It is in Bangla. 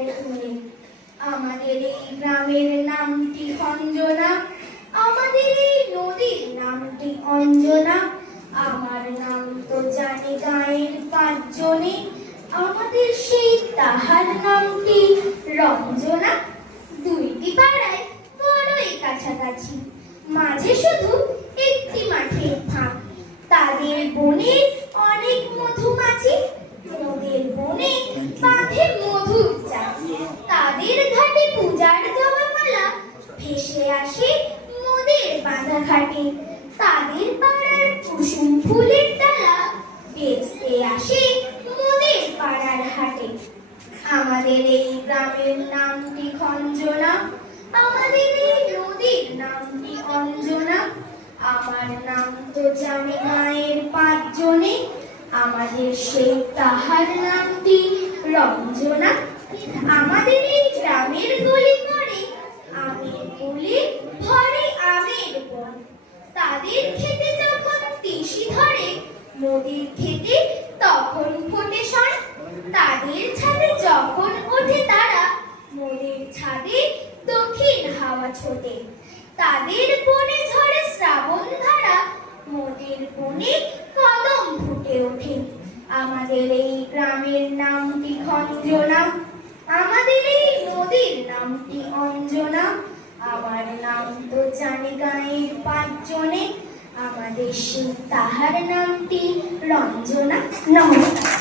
দেয় তুলে। আমাদের এই গ্রামের নামটি অঞ্জনা, আমাদের এই নদীর নামটি অঞ্জনা। আমার নাম তো জানে গাঁয়ের পাঁচজনে, আমাদের সেই তাহার নামটি রঞ্জনা। দুইটি পাড়ায় বড়ই কাছাকাছি, মাঝে শুধু একটি মাঠের ফাঁক। তাদের বনে অনেক মধুমাছি, নদের বনে বাঁধে মধুর চাক। তাদের ঘাটে পূজার জবামালা ভেসে আসে নদের বাঁধা ঘাটে। তাদের পাড়ার কুসুম ফুলের ডালা বেচতে আসে মোদের পাড়ার হাটে। আমাদের এই গ্রামের নামটি খঞ্জনা, আমাদের এই নদীর নামটি অঞ্জনা। আমার নাম তো জানে গাঁয়ের পাঁচজনে, আমাদের সেই তাহার নামটি রঞ্জনা। আমাদের এই গ্রামের গলি পড়ে আমের কুলে ভরে আমের বন। তাদের খেতে যখন তিসি ধরে মোদের খেতে তখন ফোটে শন। তাদের ছাদে যখন ওঠে তারা মোদের ছাদে দক্ষিণ হাওয়া ছোটে। তাদের বনে ঝরে শ্রাবণ ধারা, মোদের বনে কদম ফুটে ওঠে। আমাদের এই গ্রামের নামটি খঞ্জনা, আমাদের এই নদীর নামটি অঞ্জনা। আমার নাম তো জানে গাঁয়ের পাঁচজনে, আমাদের সেই তাহার নামটি রঞ্জনা। নমস্কার।